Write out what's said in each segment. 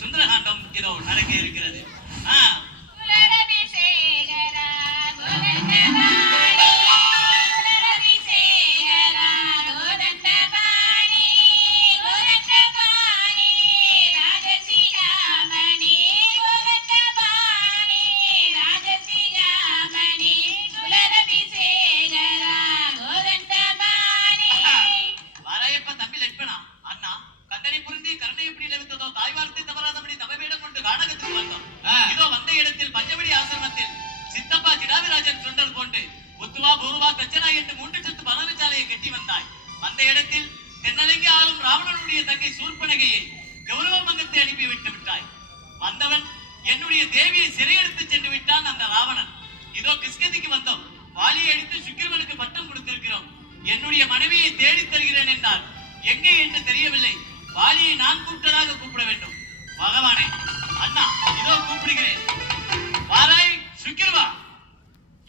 சுந்தரகாண்டம் இதோ நடக்க இருக்கிறது. கொண்டு உத்துவா பூர்வா கச்சனா என்று 3 சத்து பனசாலையை கட்டி வந்தாய். அந்த இடத்தில் தென்னலங்கி ஆளும் ராவணனுடைய தங்கை சூர்பனகையை கௌரவ மங்கத்தை அனுப்பி விட்டு விட்டாய். வந்தவன் என்னுடைய தேவியை சிறையெடுத்து சென்று விட்டான் அந்த ராவணன். இதோ கிஷ்கிந்திக்கு வந்தோம். வாலியை அடித்து சுக்கிரவனுக்கு பட்டம் கொடுத்திருக்கிறோம். என்னுடைய மனைவியை தேடி தருகிறேன் என்றார். எங்கே என்று தெரியவில்லை. வாலியை நான் கூப்பிட்டதாக கூப்பிட வேண்டும். பகவானே, அண்ணா இதோ கூப்பிடுகிறேன். வாராய் சுக்கிரவா.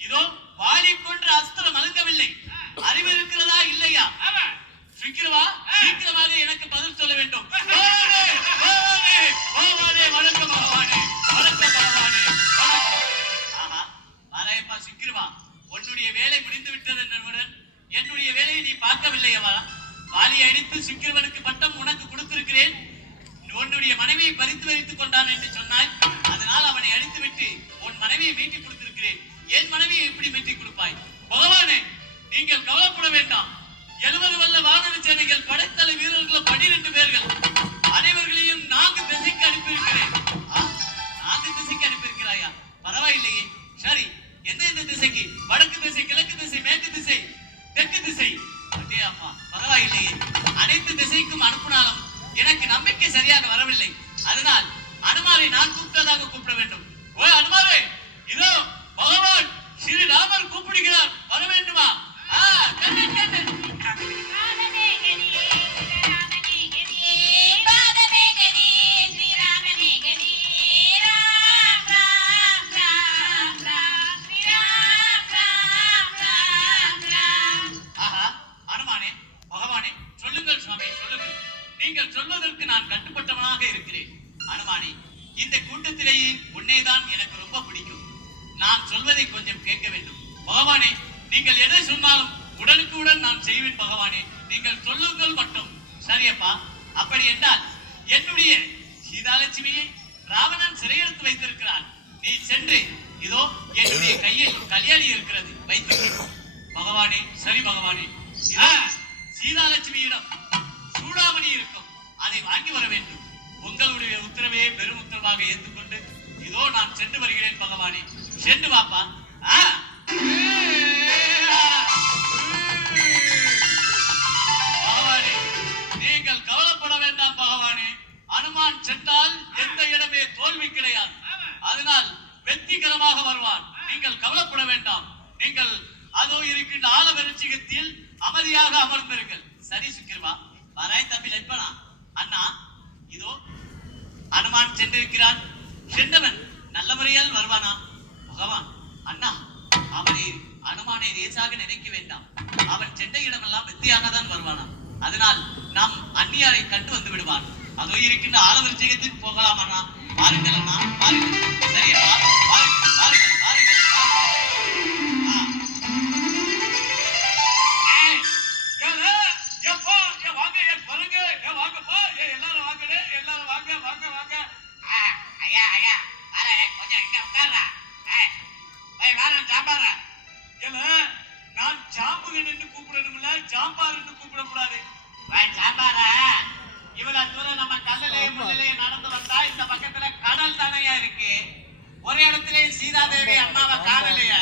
இதோ வாலி போன்ற அஸ்திரம் அழுங்கவில்லை. அறிவு இருக்கிறதா இல்லையா? சுக்கிரவா, சீக்கிரமாக எனக்கு பதில் சொல்ல வேண்டும். வணக்கம் பகவானே, வணக்கம் பகவானே. ஆஹா, வாராயப்பா சுக்கிரவா, உன்னுடைய வேலை முடிந்து விட்டது என்னுடன் என்னுடைய வேலையை நீ பார்க்கவில்லையவா? வாலியை அடித்து சுக்கிரவனுக்கு பட்டம் உனக்கு கொடுத்திருக்கிறேன். உன்னுடைய மனைவியை பறித்து வைத்துக் கொண்டான் என்று சொன்னாய். அதனால் அவனை அடித்து விட்டு உன் மனைவியை மீட்டி கொடுத்திருக்கிறேன். என் மனைவியை எப்படி மீட்டி கொடுப்பாய்? பகவானே, நீங்கள் கவலைப்பட வேண்டாம். 70 வல்ல வானர சேனைகள் படைத்தலை வீரர்கள் 12 பேர்கள் அனைவர்களையும் 4 திசைக்கு அனுப்பியிருக்கிறேன். 4 திசைக்கு அனுப்பியிருக்கிறாயா? பரவாயில்லையே. சரி, எந்த திசைக்கு? வடக்கு திசை, கிழக்கு திசை, மேற்கு திசை, தெற்கு திசை. அடே அம்மா, பரவாயில்லையே. அனைத்து திசைக்கும் அனுப்பினாலும் எனக்கு நம்பிக்கை சரியாக வரவில்லை. அதனால் அனுமாரை நான் கூப்பிட்டதாக கூப்பிட வேண்டும். ஓ அனுமாரே, இதோ பகவான் ஸ்ரீராமர் கூப்பிடுகிறார், வர வேண்டுமா? நீங்கள் சொல்வதற்கு நான் கட்டுப்பட்டவனாக இருக்கிறேன். அனுமானே, இந்த கூட்டத்திலேயே உன்னைதான் எனக்கு ரொம்ப பிடிக்கும். நான் சொல்வதை கொஞ்சம் கேட்க வேண்டும். பகவானே, நீங்கள் எதை சொன்னாலும் உடனுக்குடன் நான் செய்வேன். பகவானே, நீங்கள் சொல்லுங்கள் மட்டும். சரியப்பா, அப்படி என்றால் என்னுடைய சீதாலட்சுமியை ராவணன் சிறையெடுத்து வைத்திருக்கிறான். நீ சென்று இதோ என்னுடைய கையில் கல்யாணி இருக்கிறது, வைத்திருக்கிறோம். பகவானே, சரி பகவானே. சீதாலட்சுமியிடம் சூடாமணி இருக்கும், அதை வாங்கி வர வேண்டும். உங்களுடைய உத்தரவே பெரும் உத்தரவாக ஏற்றுக்கொண்டு இதோ நான் சென்று வருகிறேன். பகவானே, சென்று வாப்பா. பகவானே, நீங்கள் கவலைப்பட வேண்டாம். பகவானே, அனுமான் சென்றால் எந்த இடமே தோல்வி கிடையாது. அதனால் வெற்றிகரமாக வருவான். நீங்கள் கவலைப்பட வேண்டாம். நீங்கள் அதோ இருக்கின்ற ஆலவரிச்சிகத்தில் அமைதியாக அமர்ந்திருங்கள். சரி சுக்கிரவா, வராய் தம்பி லட்பனா. அண்ணா, இதோ அனுமான் சென்றிருக்கிறான். சென்றவன் நல்ல முறையால் வருவானா? பகவான், அண்ணா, அவனை அனுமானை லேசாக நினைக்க வேண்டாம். அவன் சென்ற இடமெல்லாம் வெற்றியாக தான் வருவானா. அதனால் நாம் அந்நியாரை கண்டு வந்து விடுவான். அதோ இருக்கின்ற ஆலவரிச்சகத்தில் போகலாம் அண்ணா. பாருங்கள் அண்ணா, பாருங்கள். சரியா? பாருங்கள், பாருங்கள், பாருங்கள். நான் ஜாம்புகன் என்று கூப்பிடணும்ல, ஜாம்பார் என்று கூப்பிடக்கூடாது. ஜாம்பாரா, இவ்வளவு தூரம் நம்ம கல்லிலேயே முன்னிலேயே நடந்து வந்தா இந்த பக்கத்துல கடல் தானையா இருக்கு. ஒரு இடத்துல சீதாதேவி அம்மாவை காணலையா?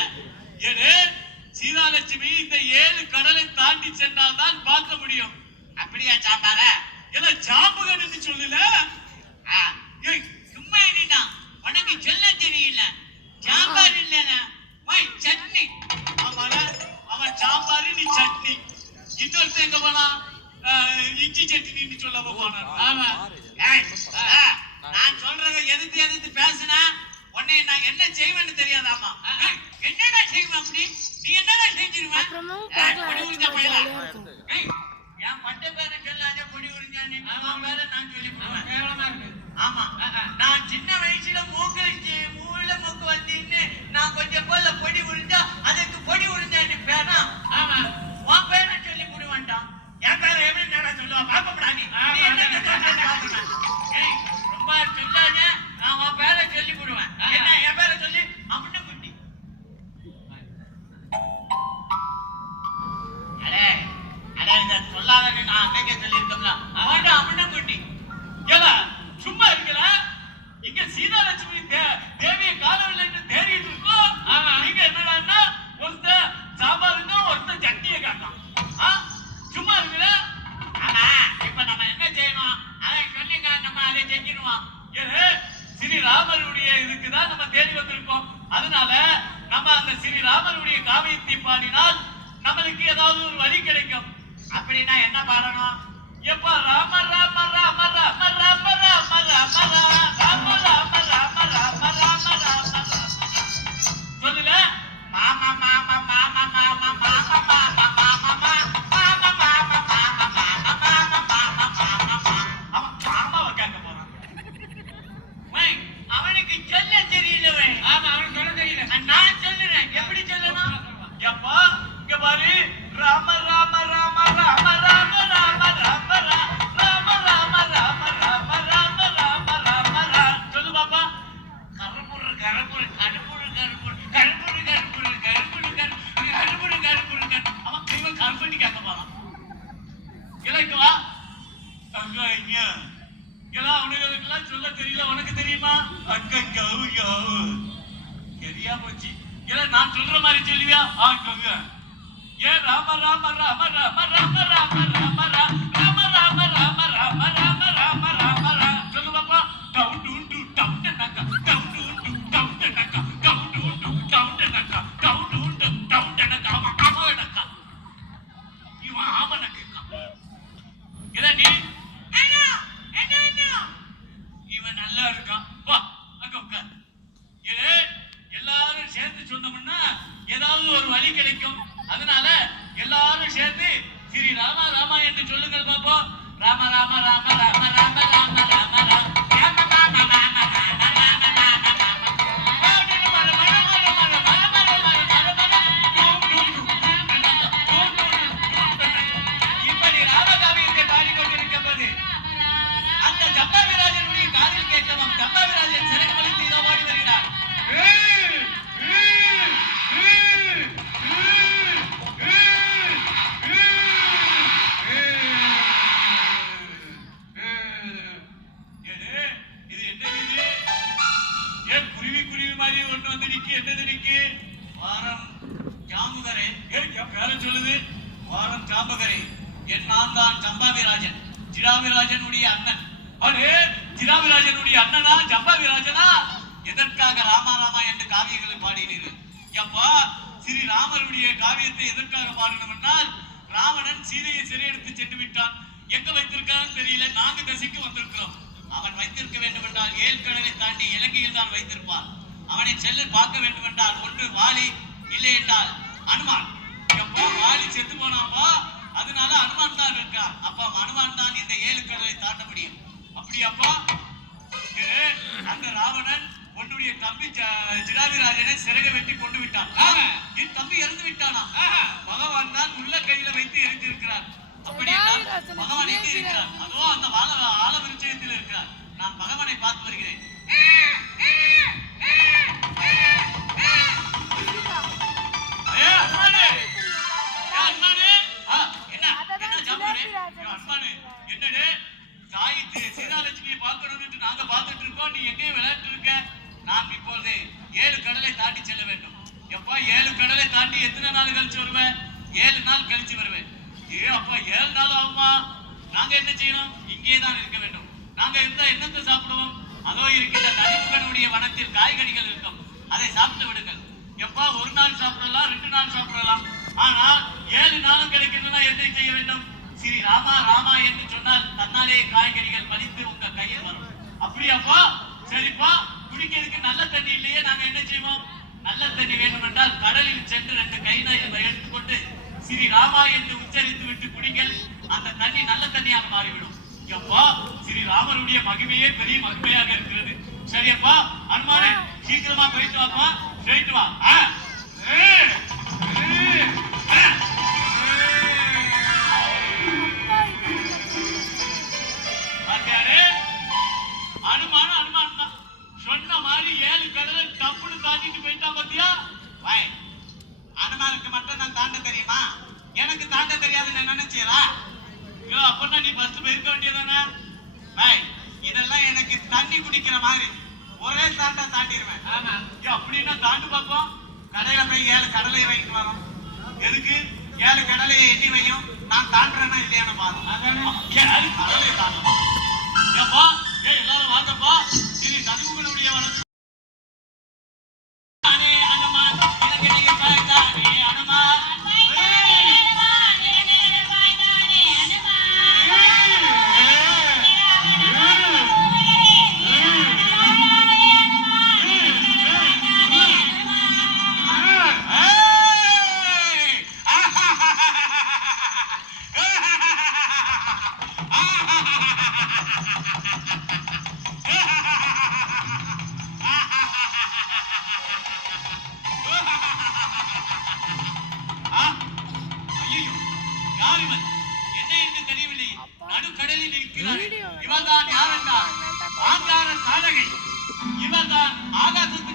ஏன்னு சீதாலட்சுமி இந்த 7 கடலை தாண்டி சென்றால் தான் பார்க்க முடியும். அப்படியா ஜாம்பாரா? இல்ல ஜாம்புகன் என்று சொல்லல. சும்மா என்னடா, உனக்கு சொல்ல தெரியல. ஜாம்பார் இல்லனா சட்னி. அவன் சாம்பாரு, நீ சட்னி. இன்னொருத்த எங்க போனா இஞ்சி சட்னி சொல்லாம போனான். ஆமா, நான் சொல்றத எதிர்த்து எதிர்த்து பேசினா உன்னை நான் என்ன செய்வேன்னு தெரியாது. ஆமா, என்னடா செய்வேன்? அப்படி நீ என்னடா செஞ்சிருவேன்? பொடி உரிஞ்சா போயிடலாம். என் பட்ட பேரை சொல்லாத, பொடி உரிஞ்சான்னு அவன் பேரை நான் சொல்லி போடுவேன். ஆமா, நான் சின்ன வயசுல மூக்குல மூக்கு வந்தீங்கன்னு நான் கொஞ்சம் போல பொடி உறிஞ்சா அதுக்கு பொடி உறிஞ்சான்னு பேரா. ஆமா, உன் பேரை சொல்லி போடுவான்டான். என் பேரை எப்படி நேரா சொல்லுவா? பாப்பப்படாது ரொம்ப சொல்லாத, நான் உன் பேரை சொல்லி போடுவேன். என்ன என் பேரை சொல்லி அப்படின்னு குட்டி. அடே அடே, இத சொல்லாதன்னு நான் அன்னைக்கே சொல்லியிருக்கோம்ல. அவன் குட்டி. சும்மா இருக்கல, இங்க சீதாலட்சுமி தேவி காவியத்தை பாடினால் நம்மளுக்கு ஏதாவது ஒரு வழி கிடைக்கும். அப்படின்னா என்ன பாடணும்? எப்ப ராம ராம ராம ராம ராம ராம ராம ராம ராம ராம ராம ராம ராம சொல்லுல. மாமா மாமா மாமா மாமா மாமா மாமா மாமா மாமா மாமா மாமா மாமா மாமா அவன் மாமாவை கேட்க போறான். அவனுக்கு சொல்ல தெரியல. ஆமா, அவனுக்கு சொல்ல தெரியல. நான் சொல்லுறேன். எப்படி சொல்லணும்? எப்பா இங்க பாரு, ராம ராம ராம ராம ராம ராம ராம ராம ராம ராம ராம ராம ராம ராம ராம சொல்லு பாப்பா. கரும்புரு கரும்புரு கரும்புரு கரும்புரு கரும்புரு கரும்புரு கரும்புரு கரும்புரு கரும்புரு கரு அவன் இவன் கரும்பட்டி கேட்க போறான். இலக்குவா அங்க இங்க எல்லாம் அவனுங்களுக்கெல்லாம் சொல்ல தெரியல. உனக்கு தெரியுமா? அங்க கவு கவு சரியா போச்சு. இல்ல நான் சொல்ற மாதிரி சொல்லுவியா? ஆங்க ஏ ராம ராம ராம ராம ராம ராம ராம ராம ராம ராம ராம ராம ராம ராம ராம சொல்லு பாப்பா. டவுன் டு டவுன் நக்கா டவுன் டு டவுன் நக்கா டவுன் டு டவுன் நக்கா டவுன் டு டவுன் நக்கா அவ நக்கா இவன் ஆம நக்கா. இல்ல நீ இவன் நல்லா இருக்கான். வா அங்க உட்கார். ஏ எல்லாரும் சேர்ந்து சொன்னோம்னா ஏதாவது ஒரு வழி கிடைக்கும். அதனால எல்லாரும் சேர்ந்து ஸ்ரீ ராம ராமா என்று சொல்லுங்கள் பாப்போம். ராம ராம ராம ராம ராம ராம ராம இப்படி ராமகாவியத்தை பாடிக்கொண்டிருக்கும்போது அந்த ஜம்பாவிராஜனுடைய காதில் கேட்கவும் ஜம்பாவிராஜன் சிறைமளித்து இதோ ஓடி வருகிறார். ஜிராவிராஜனுடைய அண்ணன். அவனே ஜிராவிராஜனுடைய அண்ணனா ஜம்பாவிராஜனா? எதற்காக ராமா ராமா என்று காவியங்களை பாடினீர்கள்? எப்பா ஸ்ரீ ராமருடைய காவியத்தை எதற்காக பாடணும் என்றால், ராவணன் சீதையை சிறையெடுத்து சென்று விட்டான். எங்க வைத்திருக்கான்னு தெரியல. 4 திசைக்கு வந்திருக்கிறோம். அவன் வைத்திருக்க வேண்டும் என்றால் 7 கடலை தாண்டி இலங்கையில் தான் வைத்திருப்பான். அவனை செல்ல பார்க்க வேண்டும் என்றால் ஒன்று வாலி, இல்லை என்றால் அனுமான். எப்போ வாலி செத்து போனாப்பா, அதனால அனுமான் தான் இருக்கான். அப்ப அனுமான் தான் இந்த 7 கடலை தாண்ட முடியும். அப்படியாப்பா அந்த ராவணன் உன்னுடைய தம்பி ஜிராவிராஜனை சிறக வெட்டி கொண்டு விட்டான். என் தம்பி இறந்து விட்டானா? பகவான் தான் உள்ள கையில வைத்து எரிந்திருக்கிறார். அப்படி பகவான் எங்கே இருக்கிறார்? அதோ அந்த ஆல விருட்சத்தில் இருக்கிறார். நான் பகவானை பார்த்து வருகிறேன். சீதாலட்சுமியை பார்க்கணும் என்று நாங்க பார்த்துட்டு இருக்கோம். நீ எங்கேயும் விளையாட்டு இருக்க. நான் இப்பொழுது 7 கடலை தாண்டி செல்ல வேண்டும். எப்பா 7 கடலை தாண்டி எத்தனை நாள் கழிச்சு வருவேன்? 7 நாள் கழிச்சு வருவேன். அப்பா 7 நாள் ஆகுமா? நாங்க என்ன செய்யணும்? இங்கே தான் இருக்க வேண்டும். நாங்க இருந்தா என்னத்தை சாப்பிடுவோம்? அதோ இருக்கின்ற நடுமுகனுடைய வனத்தில் காய்கறிகள் இருக்கும். அதை சாப்பிட்டு விடுங்கள். எப்பா 1 நாள் சாப்பிடலாம், 2 நாள் சாப்பிடலாம். ஆனால் 7 நாளும் கிடைக்கணும்னா என்ன செய்ய வேண்டும்? ஸ்ரீ ராமா ராமா என்று சொன்னால் தன்னாலே காய்கறிகள் பறித்து உங்க கையில் வரும். அப்படியாப்பா? சரிப்பா. குடிக்கிறதுக்கு நல்ல தண்ணி இல்லையே, நாங்க என்ன செய்வோம்? நல்ல தண்ணி வேண்டும் என்றால் கடலில் சென்று 2 கை எடுத்துக்கொண்டு ஸ்ரீ ராமா என்று உச்சரித்து விட்டு குடிங்கள். அந்த தண்ணி நல்ல தண்ணியாக மாறிவிடும். எப்பா ஸ்ரீ ராமருடைய மகிமையே பெரிய மகிமையாக இருக்கிறது. சரியப்பா அனுமானே, சீக்கிரமா போயிட்டு வாப்பா. போயிட்டு வா. அனுமான் தான் சொன்ன மாதிரி 7 கடலை டப்புன்னு தாண்டிட்டு போயிட்டான். பாத்தியா? அனுமானுக்கு மட்டும் நான் தாண்ட தெரியுமா? எனக்கு தாண்ட தெரியாதுன்னு நினைச்சீரா? அப்பன்னா நீ ஃபர்ஸ்ட் போயிருக்க வேண்டியதானே? இதெல்லாம் எனக்கு தண்ணி குடிக்கிற மாதிரி ஒரே தாண்டிடுவேன். அப்படின்னா தாண்டு பார்ப்போம். கடையில போய் 7 கடலை வாங்கிட்டு வரோம். எதுக்கு? 7 கடலையை எண்ணி வையும். நான் தாண்டுறேன்னா இல்லையான பாருங்க. 7 கடலை தாண்டணும். ஏப்பா எல்லாரும் வாங்கப்பா. சரி நடுவுகளுடைய வளர்ச்சி நடுக்கடலில் இருக்கிறார். இவர்தான் யார் என்றால் ஆங்கார தாடகை. இவர்தான் ஆகாசத்துக்கு